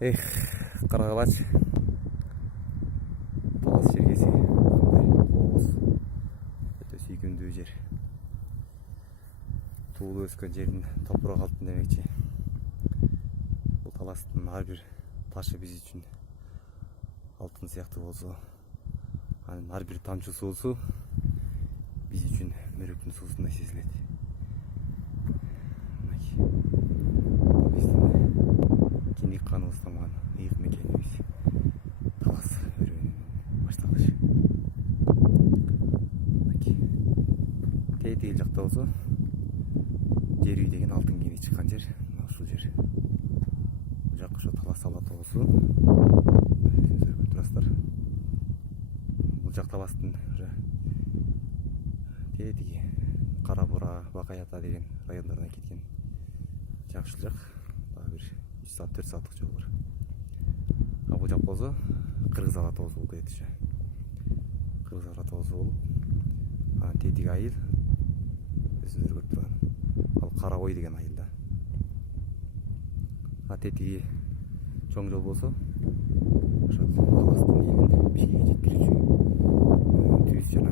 Эх, Каракалач. Талас жергесі. Қандай қоғыз. Өте сүйкімді жер. Туылып өскен жердің топырақ алтын демекші. Бұл таластың әрбір ташы біз үшін алтын сияқты болса, әрбір тамшы суысы біз үшін мөректің суысындай сезіледі. Біздің кенек қаны ұстамаған иық мекеніміз талас өрігінен башталыш. Тегіл жақта болса, жер үй деген алтын кене шыққан жер, ушул жер. Бұл жаққа шо талас алаты болса, көріп тұрасыздар. Бұл жақ таластың тегіл Қарабура, Бақаята деген райондардан кеткен жақшыл жақ. Бір 3 саат 4 сааттық жол бар. Бұл жақ болса Қырғыз алаты болса бұл кетіші. Қырғыз алаты болса болып, тетігі айыл өзіңіздер көріп тұрған. Ал Қараой деген айылда. Тетігі чоң жол болса, таластың елін Бішкекке жеткізуші турист жана